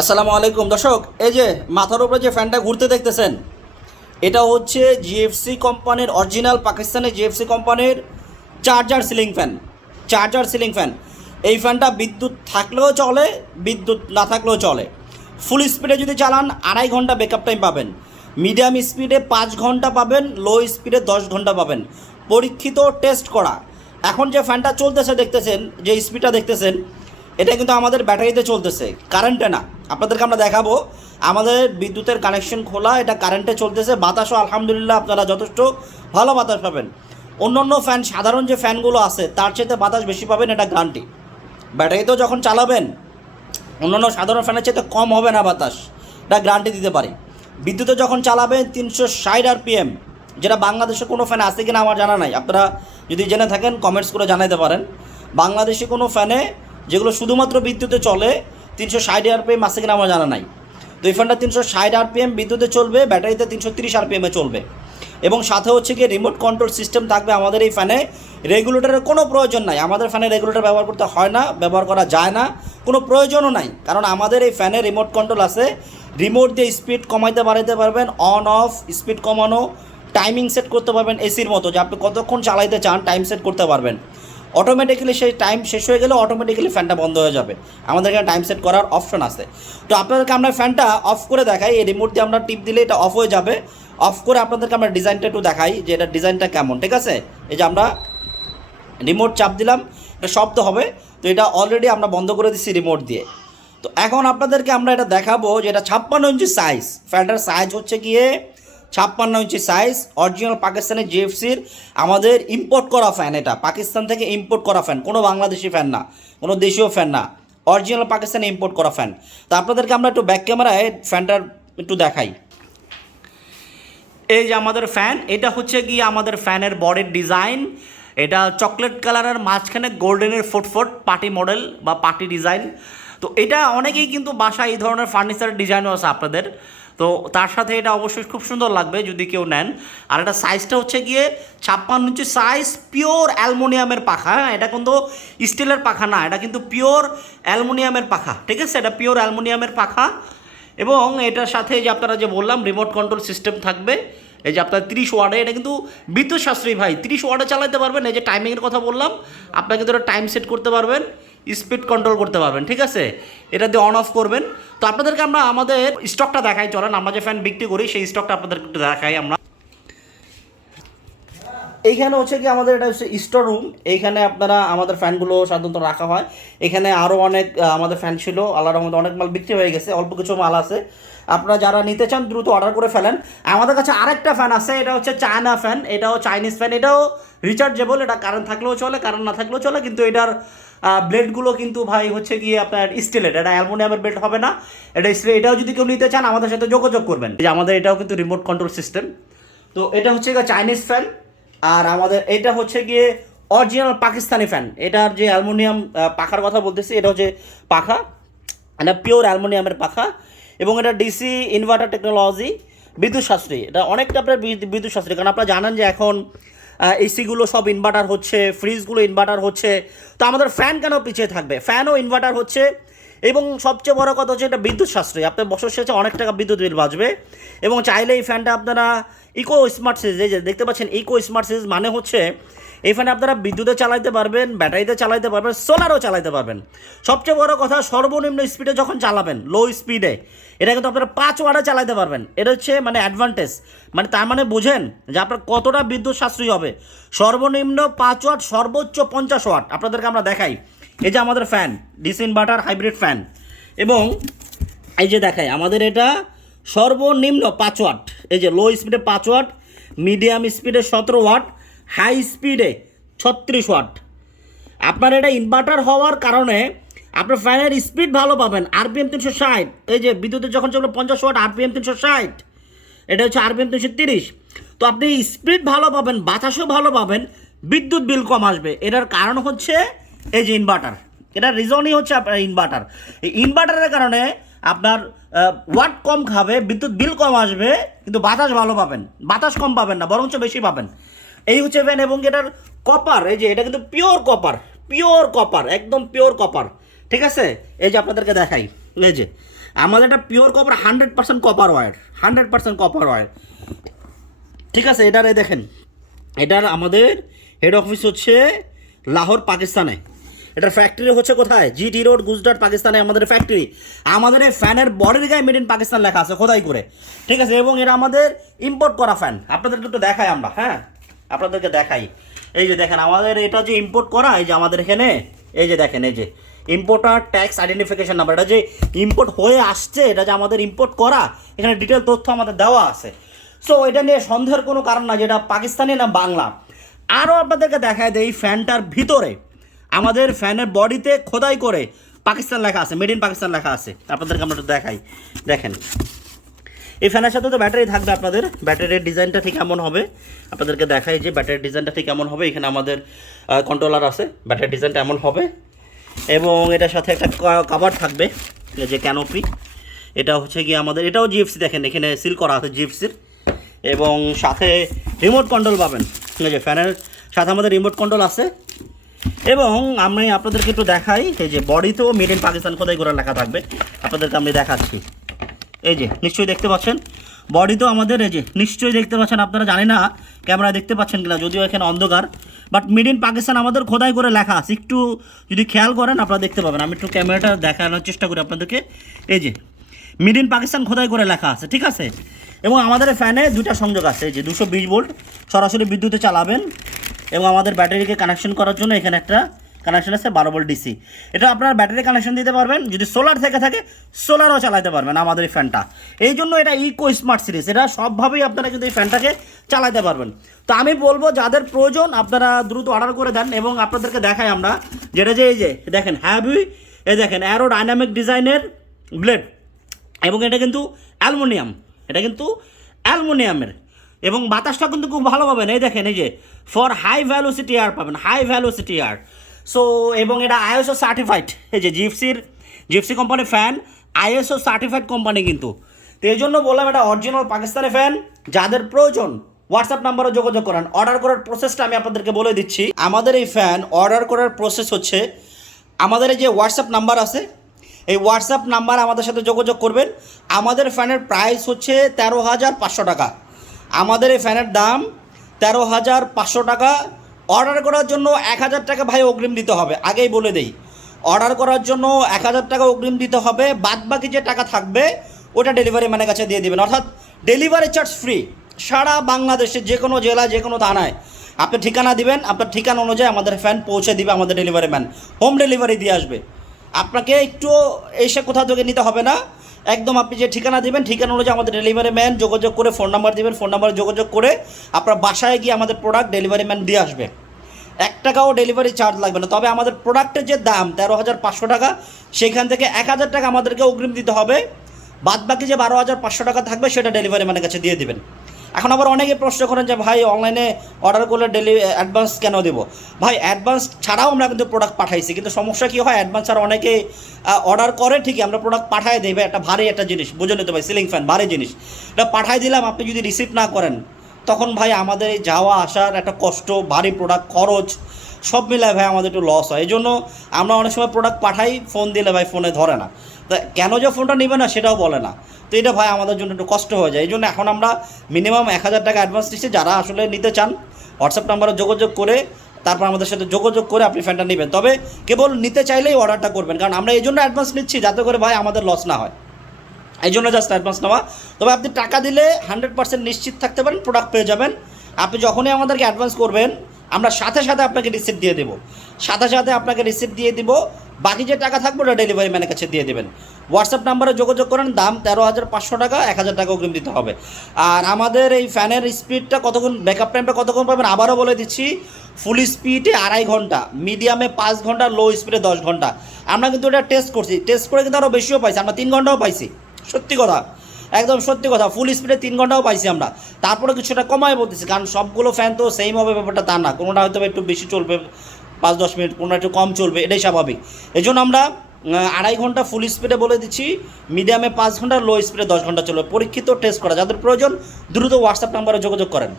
আসসালামু আলাইকুম। দর্শক, এই যে মাথার উপরে যে ফ্যানটা ঘুরতে দেখতেছেন, এটা হচ্ছে জিএফসি কোম্পানির অরিজিনাল পাকিস্তানের জিএফসি কোম্পানির charger ceiling fan charger ceiling fan এই ফ্যানটা বিদ্যুৎ থাকলেও চলে, বিদ্যুৎ না থাকলেও চলে। ফুল স্পিডে যদি চালান, আড়াই ঘণ্টা ব্যাকআপ টাইম পাবেন। মিডিয়াম স্পিডে পাঁচ ঘণ্টা পাবেন লো স্পিডে দশ ঘণ্টা পাবেন। পরীক্ষিত টেস্ট করা। এখন যে ফ্যানটা চলতেছে, দেখতেছেন, যে স্পিডটা দেখতেছেন এটা কিন্তু আমাদের ব্যাটারিতে চলতেছে। কারেন্টে না। আপনাদেরকে আমরা দেখাবো। আমাদের বিদ্যুতের কানেকশন খোলা, এটা কারেন্টে চলতেছে। বাতাসও আলহামদুলিল্লাহ আপনারা যথেষ্ট ভালো বাতাস পাবেন। অন্য অন্য ফ্যান সাধারণ যে ফ্যানগুলো আছে, তার চাইতে বাতাস বেশি পাবেন, এটা গ্যারান্টি ব্যাটারিতেও যখন চালাবেন, অন্যান্য সাধারণ ফ্যানের চাইতে কম হবে না বাতাস। এটা গ্যারান্টি দিতে পারি। বিদ্যুতে যখন চালাবেন, তিনশো ষাট আরপিএম যেটা বাংলাদেশে কোনো ফ্যান আছে কিনা আমার জানা নাই। আপনারা যদি জেনে থাকেন কমেন্টস করে জানাতে পারেন। বাংলাদেশে কোনো ফ্যানে যেগুলো শুধুমাত্র বিদ্যুতে চলে, তিনশো ষাট আরপিএম আছে কিনা আমার জানা নাই। তো এই ফ্যানটা তিনশো ষাট আরপিএম বিদ্যুতে চলবে, ব্যাটারিতে তিনশো তিরিশ আরপিএমে চলবে। এবং সাথে হচ্ছে গিয়ে রিমোট কন্ট্রোল সিস্টেম থাকবে আমাদের এই ফ্যানে। রেগুলেটরের কোনো প্রয়োজন নাই। আমাদের ফ্যানে রেগুলেটর ব্যবহার করতে হয় না, ব্যবহার করা যায় না। কোনো প্রয়োজনও নাই। কারণ আমাদের এই ফ্যানে রিমোট কন্ট্রোল আছে। রিমোট দিয়ে স্পিড কমাইতে, বাড়াইতে পারবেন অন অফ স্পিড কমানো টাইমিং সেট করতে পারবেন এসির মতো, যে আপনি কতক্ষণ চালাইতে চান টাইম সেট করতে পারবেন। অটোমেটিক্যালি সেই টাইম শেষ হয়ে গেলে অটোমেটিক্যালি ফ্যানটা বন্ধ হয়ে যাবে। আমাদের এখানে টাইম সেট করার অপশন আছে। তো আপনাদেরকে আমরা ফ্যানটা অফ করে দেখাই। এই রিমোট দিয়ে আমরা টিপ দিলে এটা অফ হয়ে যাবে। অফ করে আপনাদেরকে আমরা ডিজাইনটা একটু দেখাই যে এটা ডিজাইনটা কেমন, ঠিক আছে? এই যে আমরা রিমোট চাপ দিলাম, এটা শব্দ হবে। তো এটা অলরেডি আমরা বন্ধ করে দিচ্ছি রিমোট দিয়ে। তো এখন আপনাদেরকে আমরা এটা দেখাবো যে এটা ছাপ্পান্ন ইঞ্চি সাইজ ফ্যানটার সাইজ হচ্ছে গিয়ে ছাপ্পান্ন ইঞ্চি সাইজ অরিজিনাল পাকিস্তানের জিএফসির আমাদের ইম্পোর্ট করা ফ্যান এটা। পাকিস্তান থেকে ইম্পোর্ট করা ফ্যান কোনো বাংলাদেশি ফ্যান না, কোনো দেশীয় ফ্যান না। অরিজিনাল পাকিস্তানে ইম্পোর্ট করা ফ্যান তো আপনাদেরকে আমরা একটু ব্যাক ক্যামেরায় ফ্যানটার একটু দেখাই। এই যে আমাদের ফ্যান এটা হচ্ছে গিয়ে আমাদের ফ্যানের বডির ডিজাইন এটা চকলেট কালারের মাঝখানে গোল্ডেনের ফুটফুট পার্টি মডেল বা পার্টি ডিজাইন তো এটা অনেকেই কিন্তু বাসায় এই ধরনের ফার্নিচার ডিজাইনও আছে আপনাদের। তো তার সাথে এটা অবশ্যই খুব সুন্দর লাগবে যদি কেউ নেন। আর এটা সাইজটা হচ্ছে গিয়ে ছাপ্পান্ন ইঞ্চি সাইজ পিওর অ্যালমোনিয়ামের পাখা। হ্যাঁ এটা কিন্তু স্টিলের পাখা না, এটা কিন্তু পিওর অ্যালমোনিয়ামের পাখা, ঠিক আছে? এটা পিওর অ্যালমোনিয়ামের পাখা। এবং এটার সাথে যে আপনারা যে বললাম রিমোট কন্ট্রোল সিস্টেম থাকবে। এই যে আপনার তিরিশ ওয়ার্ডে, এটা কিন্তু বিদ্যুৎ সাশ্রয়ী ভাই, তিরিশ ওয়ার্ডে চালাতে পারবেন। এই যে টাইমিংয়ের কথা বললাম, আপনাকে কিন্তু টাইম সেট করতে পারবেন। স্পিড কন্ট্রোল করতে পারবেন, ঠিক আছে? এটা দিয়ে অন অফ করবেন। তো আপনাদেরকে আমরা আমাদের স্টকটা দেখাই, চলেন, আমরা যে ফ্যান বিক্রি করি, সেই স্টকটা আপনাদের দেখাই আমরা। এইখানে হচ্ছে কি, আমাদের এটা হচ্ছে স্টোর রুম এইখানে আপনারা আমাদের ফ্যানগুলো সাধারণত রাখা হয়। এখানে আরও অনেক আমাদের ফ্যান ছিল। আল্লাহর মধ্যে অনেক মাল বিক্রি হয়ে গেছে। অল্প কিছু মাল আছে। আপনারা যারা নিতে চান, দ্রুত অর্ডার করে ফেলেন। আমাদের কাছে আরেকটা ফ্যান আছে, এটা হচ্ছে চায়না ফ্যান এটাও চাইনিজ ফ্যান এটাও রিচার্জেবল এটা কারেন্ট থাকলেও চলে কারেন্ট না থাকলেও চলে, কিন্তু এটার ব্লেডগুলো কিন্তু ভাই হচ্ছে গিয়ে আপনার স্টিলের এটা অ্যালমোনিয়ামের বেল্ট হবে না। এটা স্টিল এটাও যদি কেউ নিতে চান, আমাদের সাথে যোগাযোগ করবেন। যে আমাদের এটাও কিন্তু রিমোট কন্ট্রোল সিস্টেম তো এটা হচ্ছে গিয়ে চাইনিজ ফ্যান আর আমাদের এটা হচ্ছে গিয়ে অরিজিনাল পাকিস্তানি ফ্যান এটার যে অ্যালমোনিয়াম পাখার কথা বলতেছি, এটা হচ্ছে পাখা, এটা পিওর অ্যালমোনিয়ামের পাখা। এবং এটা ডিসি ইনভার্টার টেকনোলজি বিদ্যুৎ সাশ্রয়ী। এটা অনেকটা আপনার বিদ- বিদ্যুৎ সাশ্রয়ী, কারণ আপনারা জানেন যে এখন এসিগুলো সব ইনভার্টার হচ্ছে ফ্রিজগুলো ইনভার্টার হচ্ছে। তো আমাদের ফ্যান কেন পিছিয়ে থাকবে? ফ্যানও ইনভার্টার হচ্ছে, এবং সবচেয়ে বড় কথা হচ্ছে এটা বিদ্যুৎ সাশ্রয়ী। আপনার বছর শেষে অনেক টাকা বিদ্যুৎ বিল বাঁচবে, এবং চাইলে এই ফ্যানটা আপনারা ইকো স্মার্ট সিরিজ এই যে দেখতে পাচ্ছেন ইকো স্মার্ট সিরিজ মানে হচ্ছে এই ফ্যান আপনারা বিদ্যুতে চালাইতে পারবেন, ব্যাটারিতে চালাইতে পারবেন সোলারও চালাইতে পারবেন। সবচেয়ে বড় কথা, সর্বনিম্ন স্পিডে যখন চালাবেন লো স্পিডে এটা কিন্তু আপনারা পাঁচ ওয়াটে চালাইতে পারবেন। এটা হচ্ছে মানে অ্যাডভান্টেজ মানে তার মানে বুঝেন যে আপনার কতটা বিদ্যুৎ সাশ্রয়ী হবে। সর্বনিম্ন পাঁচ ওয়াট, সর্বোচ্চ পঞ্চাশ ওয়াট। আপনাদেরকে আমরা দেখাই। এই যে আমাদের fan DC inverter hybrid fan এবং এই যে দেখাই, আমাদের এটা সর্বনিম্ন পাঁচ ওয়াট। এই যে লো স্পিডে পাঁচ ওয়াট মিডিয়াম স্পিডে সতেরো ওয়াট। হাই স্পিডে ছত্রিশ ওয়াট। আপনার এটা ইনভার্টার হওয়ার কারণে আপনার ফ্যানের স্পিড ভালো পাবেন আরপিএম তিনশো ষাট। এই যে বিদ্যুতের যখন চলবে পঞ্চাশ ওয়াট আরপিএম তিনশো ষাট। এটা হচ্ছে আরপিএম তিনশো তিরিশ। তো আপনি স্পিড ভালো পাবেন, বাতাসও ভালো পাবেন, বিদ্যুৎ বিল কম আসবে। এটার কারণ হচ্ছে এই যে ইনভার্টার এটার রিজনই হচ্ছে আপনার ইনভার্টার এই ইনভার্টারের কারণে আপনার ওয়াট কম খাবে, বিদ্যুৎ বিল কম আসবে, কিন্তু বাতাস ভালো পাবেন। বাতাস কম পাবেন না, বরঞ্চ বেশি পাবেন। এই হচ্ছে ফ্যান এবং এটার কপার এই যে এটা কিন্তু পিওর কপার পিওর কপার একদম পিওর কপার ঠিক আছে? এই যে আপনাদেরকে দেখাই, এই যে, আমাদের এটা pure copper hundred percent copper wire hundred percent copper wire ঠিক আছে? এটার এই দেখেন, এটার আমাদের হেড অফিস হচ্ছে লাহোর, পাকিস্তানে। এটার ফ্যাক্টরি হচ্ছে কোথায়? জিটি রোড গুজরাট পাকিস্তানে, আমাদের ফ্যাক্টরি আমাদের এই ফ্যানের বডির গায়ে মেড ইন পাকিস্তান লেখা আছে, খোদাই করে। ঠিক আছে? এবং এটা আমাদের ইম্পোর্ট করা ফ্যান আপনাদেরকে একটু দেখাই আমরা হ্যাঁ? আপনাদেরকে দেখাই। এই যে দেখেন, আমাদের এটা যে ইম্পোর্ট করা, এই যে আমাদের এখানে, এই যে দেখেন, এই যে ইম্পোর্টার ট্যাক্স আইডেন্টিফিকেশন নাম্বার এটা যে ইম্পোর্ট হয়ে আসছে, এটা যে আমাদের ইম্পোর্ট করা, এখানে ডিটেল তথ্য আমাদের দেওয়া আছে। সো এটা নিয়ে সন্দেহের কোনো কারণ না যেটা পাকিস্তানি না বাংলা। আরও আপনাদেরকে দেখায় দেয় এই ফ্যানটার ভিতরে। আমাদের ফ্যানের বডিতে খোদাই করে পাকিস্তান লেখা আছে মেড ইন পাকিস্তান লেখা আছে। আপনাদেরকে আমরা একটু দেখাই। দেখেন। এই ফ্যানের সাথে তো ব্যাটারি থাকবে আপনাদের। ব্যাটারির ডিজাইনটা ঠিক এমন হবে। আপনাদেরকে দেখাই যে ব্যাটারির ডিজাইনটা ঠিক এমন হবে। এখানে আমাদের কন্ট্রোলার আছে। ব্যাটারির ডিজাইনটা এমন হবে। এবং এটার সাথে একটা কাভার থাকবে। যে ক্যানোপি এটা হচ্ছে কি আমাদের, এটাও জিএফসি দেখেন। এখানে সিল করা আছে জিএফসির এবং সাথে রিমোট কন্ট্রোল পাবেন। ঠিক আছে ফ্যানের সাথে আমাদের রিমোট কন্ট্রোল আছে। এবং আমি আপনাদেরকে একটু দেখাই, এই যে বডিতেও মেড ইন পাকিস্তান খোদাই করে লেখা থাকবে। আপনাদেরকে আমি দেখাচ্ছি। এই যে, নিশ্চয়ই দেখতে পাচ্ছেন? বডি তো আমাদের, এই যে, নিশ্চয়ই দেখতে পাচ্ছেন। আপনারা জানি না, ক্যামেরায় দেখতে পাচ্ছেন কিনা, যদিও এখানে অন্ধকার। বাট মিড ইন পাকিস্তান আমাদের খোদাই করে লেখা আছে। একটু যদি খেয়াল করেন, আপনারা দেখতে পাবেন। আমি একটু ক্যামেরাটা দেখানোর চেষ্টা করি আপনাদেরকে। এই যে মিড ইন পাকিস্তান খোদাই করে লেখা আছে, ঠিক আছে? এবং আমাদের ফ্যানে দুটা সংযোগ আছে। এই যে, দুশো বিশ ভোল্ট সরাসরি বিদ্যুতে চালাবেন এবং আমাদের ব্যাটারিকে কানেকশন করার জন্য এখানে একটা কানেকশন আছে বারো ভোল্ট ডিসি এটা আপনার ব্যাটারি কানেকশন দিতে পারবেন, যদি সোলার থেকে থাকে সোলারও চালাতে পারবেন আমাদের এই ফ্যানটা এই জন্য এটা ইকো স্মার্ট সিরিজ এটা সবভাবেই আপনারা কিন্তু এই ফ্যানটাকে চালাতে পারবেন। তো আমি বলব, যাদের প্রয়োজন, আপনারা দ্রুত অর্ডার করে দেন এবং আপনাদেরকে দেখাই আমরা। যেটা যে এই যে দেখেন হ্যাভি এই দেখেন অ্যারো ডাইনামিক ডিজাইনের ব্লেড এবং এটা কিন্তু অ্যালুমিনিয়াম, এটা কিন্তু অ্যালুমিনিয়ামের। এবং বাতাসটা কিন্তু খুব ভালো পাবেন। এই দেখেন, এই যে ফর হাই ভ্যালোসিটি এয়ার পাবেন হাই ভ্যালোসিটি এয়ার সো এবং এটা আইএসও সার্টিফাইড এই যে জিপসির জিপসি কোম্পানির ফ্যান আইএসও সার্টিফাইড কোম্পানি কিন্তু। তো এই জন্য বললাম এটা অরিজিনাল পাকিস্তানি ফ্যান যাদের প্রয়োজন হোয়াটসঅ্যাপ নাম্বারে যোগাযোগ করেন। অর্ডার করার প্রসেসটা আমি আপনাদেরকে বলে দিচ্ছি। আমাদের এই ফ্যান অর্ডার করার প্রসেস হচ্ছে, আমাদের এই যে হোয়াটসঅ্যাপ নাম্বার আছে, এই হোয়াটসঅ্যাপ নাম্বার আমাদের সাথে যোগাযোগ করবেন। আমাদের ফ্যানের প্রাইস হচ্ছে তেরো হাজার পাঁচশো টাকা। আমাদের এই ফ্যানের দাম তেরো হাজার পাঁচশো টাকা। অর্ডার করার জন্য এক হাজার টাকা ভাই অগ্রিম দিতে হবে। আগেই বলে দেই। অর্ডার করার জন্য এক হাজার টাকা অগ্রিম দিতে হবে। বাদ বাকি যে টাকা থাকবে, ওটা ডেলিভারি ম্যানের কাছে দিয়ে দেবেন। অর্থাৎ ডেলিভারি চার্জ ফ্রি সারা বাংলাদেশে যে কোনো জেলায় যে কোনো থানায় আপনি ঠিকানা দিবেন। আপনার ঠিকানা অনুযায়ী আমাদের ফ্যান পৌঁছে দিবে আমাদের ডেলিভারি ম্যান হোম ডেলিভারি দিয়ে আসবে। আপনাকে একটু এসে কোথাও থেকে নিতে হবে না। একদম আপনি যে ঠিকানা দেবেন, ঠিকানা অনুযায়ী আমাদের ডেলিভারি ম্যান যোগাযোগ করে ফোন নাম্বার দেবেন ফোন নাম্বার যোগাযোগ করে আপনার বাসায় গিয়ে আমাদের প্রোডাক্ট ডেলিভারি ম্যান দিয়ে আসবে। এক টাকাও ডেলিভারি চার্জ লাগবে না। তবে আমাদের প্রোডাক্টের যে দাম, তেরো হাজার পাঁচশো টাকা, সেখান থেকে এক হাজার টাকা আমাদেরকে অগ্রিম দিতে হবে। বাদ বাকি যে বারো হাজার পাঁচশো টাকা থাকবে, সেটা ডেলিভারি ম্যানের কাছে দিয়ে দেবেন। এখন আবার অনেকে প্রশ্ন করেন যে ভাই অনলাইনে অর্ডার করলে ডেলি অ্যাডভান্স কেন দেবো? ভাই অ্যাডভান্স ছাড়াও আমরা কিন্তু প্রোডাক্ট পাঠাইছি, কিন্তু সমস্যা কী হয়? অ্যাডভান্স ছাড়া অনেকে অর্ডার করে ঠিকই, আমরা প্রোডাক্ট পাঠাই দেবে একটা ভারী একটা জিনিস, বুঝে নিতে ভাই সিলিং ফ্যান ভারী জিনিস। এটা পাঠাই দিলাম, আপনি যদি রিসিভ না করেন, তখন ভাই আমাদের যাওয়া আসার একটা কষ্ট, ভারী প্রোডাক্ট খরচ সব মিলায় ভাই আমাদের একটু লস হয়। এই জন্য আমরা অনেক সময় প্রোডাক্ট পাঠাই ফোন দিলে ভাই ফোনে ধরে না। তা কেন যে ফোনটা নেবে না সেটাও বলে না। তো এটা ভাই আমাদের জন্য একটু কষ্ট হয়ে যায়। এই জন্য এখন আমরা মিনিমাম এক হাজার টাকা অ্যাডভান্স দিচ্ছি, যারা আসলে নিতে চান হোয়াটসঅ্যাপ নাম্বারে যোগাযোগ করে, তারপর আমাদের সাথে যোগাযোগ করে আপনি ফ্যানটা নেবেন। তবে কেবল নিতে চাইলেই অর্ডারটা করবেন, কারণ আমরা এই জন্য অ্যাডভান্স নিচ্ছি, যাতে করে ভাই আমাদের লস না হয়। এই জন্য জাস্ট অ্যাডভান্স নেওয়া। তবে আপনি টাকা দিলে হান্ড্রেড পার্সেন্ট নিশ্চিত থাকতে পারেন প্রোডাক্ট পেয়ে যাবেন। আপনি যখনই আমাদেরকে অ্যাডভান্স করবেন আমরা সাথে সাথে আপনাকে রিসিপ্ট দিয়ে দেবো। সাথে সাথে আপনাকে রিসিপ্ট দিয়ে দিব। বাকি যে টাকা থাকবে ওটা ডেলিভারি ম্যানের কাছে দিয়ে দেবেন। হোয়াটসঅ্যাপ নাম্বারে যোগাযোগ করেন, দাম তেরো হাজার পাঁচশো টাকা, এক হাজার টাকা অগ্রিম দিতে হবে। আর আমাদের এই ফ্যানের স্পিডটা কতক্ষণ ব্যাকআপ টাইমটা কতক্ষণ পাবেন আবারও বলে দিচ্ছি ফুল স্পিডে আড়াই ঘণ্টা মিডিয়ামে পাঁচ ঘণ্টা লো স্পিডে দশ ঘণ্টা। আমরা কিন্তু এটা টেস্ট করছি। টেস্ট করে কিন্তু আরও বেশিও পাইছি, আমরা তিন ঘন্টাও পাইছি। সত্যি কথা। একদম সত্যি কথা ফুল স্পিডে তিন ঘন্টাও পাইছি আমরা। তারপরে কিছুটা কমায় বলতেছি, কারণ সবগুলো ফ্যান তো সেম হবে, ব্যাপারটা তা না। কোনোটা হয়তো একটু বেশি চলবে, পাঁচ দশ মিনিট, কোনোটা একটু কম চলবে, এটাই স্বাভাবিক। এই জন্য আমরা আড়াই ঘণ্টা ফুল স্পিডে বলে দিচ্ছি মিডিয়ামে পাঁচ ঘণ্টা লো স্পিডে দশ ঘণ্টা চলবে। পরীক্ষিত টেস্ট করা। যাদের প্রয়োজন, দ্রুত হোয়াটসঅ্যাপ নাম্বারে যোগাযোগ করেন।